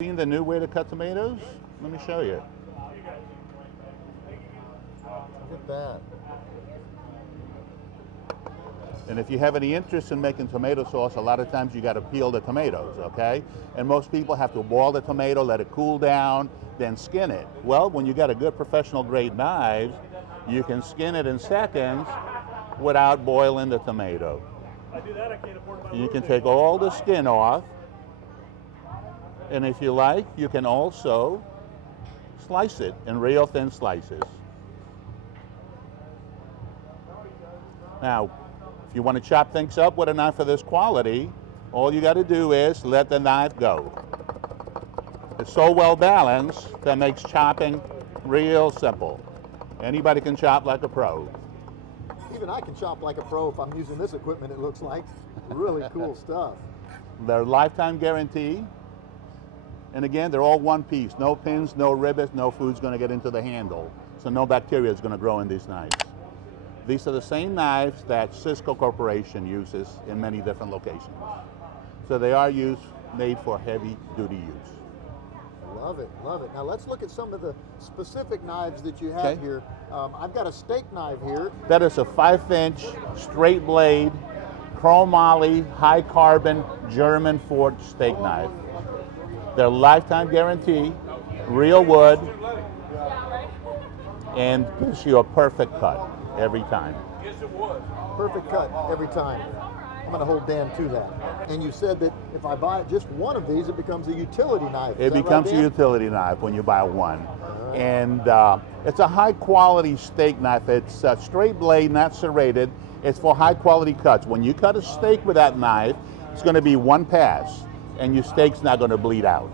Seen the new way to cut tomatoes? Let me show you. Look at that. And if you have any interest in making tomato sauce, a lot of times you got to peel the tomatoes, okay? And most people have to boil the tomato, let it cool down, then skin it. Well, when you got a good professional grade knife, you can skin it in seconds without boiling the tomato. And you can take all the skin off, and if you like, you can also slice it in real thin slices. Now, if you want to chop things up with a knife of this quality, all you got to do is let the knife go. It's so well balanced that makes chopping real simple. Anybody can chop like a pro. Even I can chop like a pro if I'm using this equipment, it looks like. Really cool stuff. They're lifetime guarantee. And again, they're all one piece. No pins, no rivets, no food's going to get into the handle. So no bacteria is going to grow in these knives. These are the same knives that Cisco Corporation uses in many different locations. So they are made for heavy duty use. Love it, love it. Now let's look at some of the specific knives that you have here. I've got a steak knife here. That is a 5-inch straight blade, chromoly, high carbon, German forged steak knife. They're lifetime guarantee, real wood, and gives you a perfect cut every time. Perfect cut every time. I'm going to hold Dan to that. And you said that if I buy just one of these, it becomes a utility knife. It becomes a utility knife when you buy one. Right. And it's a high quality steak knife. It's a straight blade, not serrated. It's for high quality cuts. When you cut a steak with that knife, it's going to be one pass, and your steak's not going to bleed out.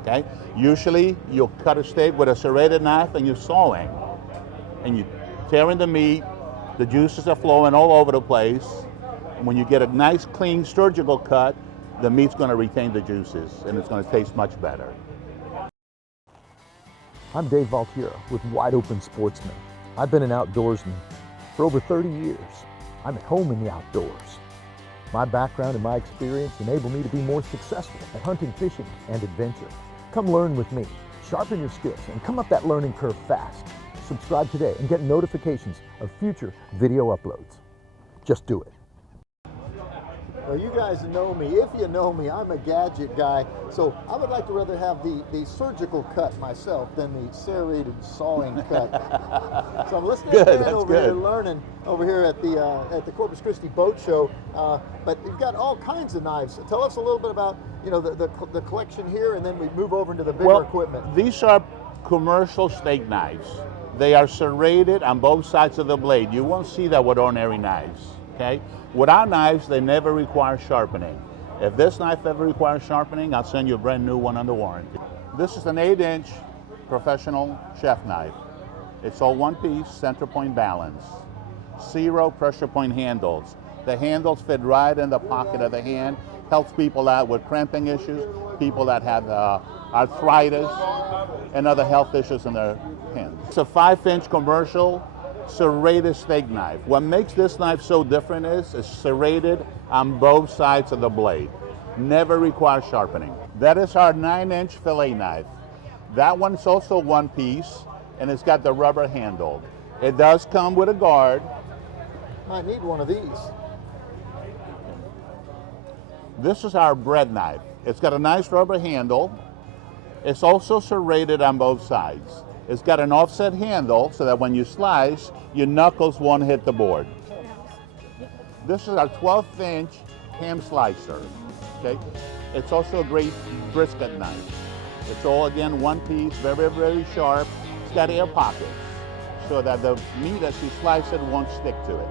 Okay? Usually, you'll cut a steak with a serrated knife and you're sawing. And you tearing the meat, the juices are flowing all over the place. And when you get a nice, clean, surgical cut, the meat's going to retain the juices and it's going to taste much better. I'm Dave Valtiero with Wide Open Sportsman. I've been an outdoorsman for over 30 years. I'm at home in the outdoors. My background and my experience enable me to be more successful at hunting, fishing, and adventure. Come learn with me, sharpen your skills, and come up that learning curve fast. Subscribe today and get notifications of future video uploads. Just do it. Well, you guys know me. If you know me, I'm a gadget guy. So I would like to rather have the surgical cut myself than the serrated sawing cut. So I'm listening to Dan over here, learning over here at the Corpus Christi Boat Show. But you've got all kinds of knives. Tell us a little bit about the collection here, and then we move over into the bigger equipment. These are commercial steak knives. They are serrated on both sides of the blade. You won't see that with ordinary knives. Okay? With our knives, they never require sharpening. If this knife ever requires sharpening, I'll send you a brand new one under warranty. This is an 8-inch professional chef knife. It's all one piece, center point balance. 0 pressure point handles. The handles fit right in the pocket of the hand, helps people out with cramping issues, people that have arthritis and other health issues in their hands. It's a 5-inch commercial serrated steak knife. What makes this knife so different is it's serrated on both sides of the blade. Never requires sharpening. That is our 9-inch fillet knife. That one's also one piece, and it's got the rubber handle. It does come with a guard. Might need one of these. This is our bread knife. It's got a nice rubber handle. It's also serrated on both sides. It's got an offset handle so that when you slice, your knuckles won't hit the board. This is our 12-inch ham slicer. Okay? It's also a great brisket knife. It's all, again, one piece, very, very sharp. It's got air pockets so that the meat as you slice it won't stick to it.